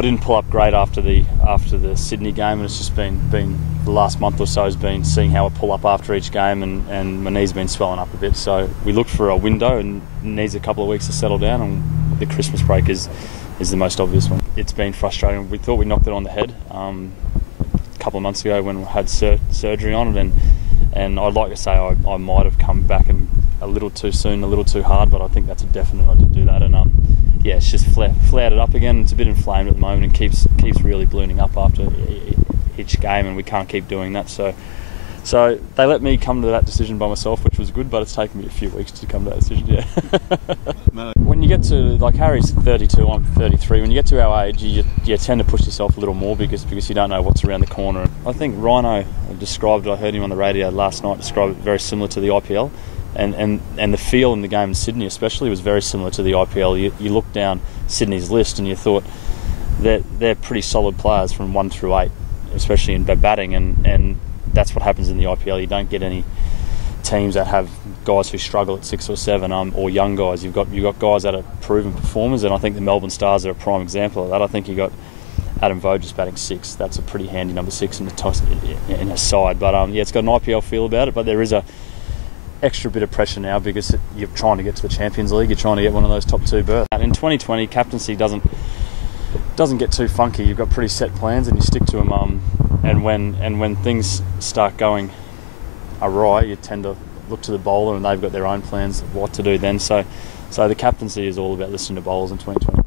I didn't pull up great after the Sydney game, and it's just been the last month or so has been seeing how I pull up after each game, and my knee's been swelling up a bit. So we looked for a window, and it needs a couple of weeks to settle down, and the Christmas break is the most obvious one. It's been frustrating. We thought we knocked it on the head a couple of months ago when we had surgery on it, and I'd like to say I might have come back and a little too soon, a little too hard, but I think that's a definite. I did do that, and yeah, it's just flared it up again. It's a bit inflamed at the moment and keeps really ballooning up after each game, and we can't keep doing that. So they let me come to that decision by myself, which was good, but it's taken me a few weeks to come to that decision. Yeah. When you get to, like, Harry's 32, I'm 33. When you get to our age, you tend to push yourself a little more because you don't know what's around the corner. I think Rhino described it. I heard him on the radio last night describe it very similar to the IPL. And the feel in the game in Sydney especially was very similar to the IPL. You look down Sydney's list and you thought they're pretty solid players from 1 through 8, especially in batting, and that's what happens in the IPL. You don't get any teams that have guys who struggle at 6 or 7, or young guys. You've got guys that are proven performers, and I think the Melbourne Stars are a prime example of that. I think you got Adam Voges batting 6. That's a pretty handy number 6 in a side. But yeah, it's got an IPL feel about it, but there is a extra bit of pressure now because you're trying to get to the Champions League. You're trying to get one of those top 2 berths. And in 2020, captaincy doesn't get too funky. You've got pretty set plans and you stick to them. And when things start going awry, you tend to look to the bowler, and they've got their own plans of what to do then. So the captaincy is all about listening to bowlers in 2020.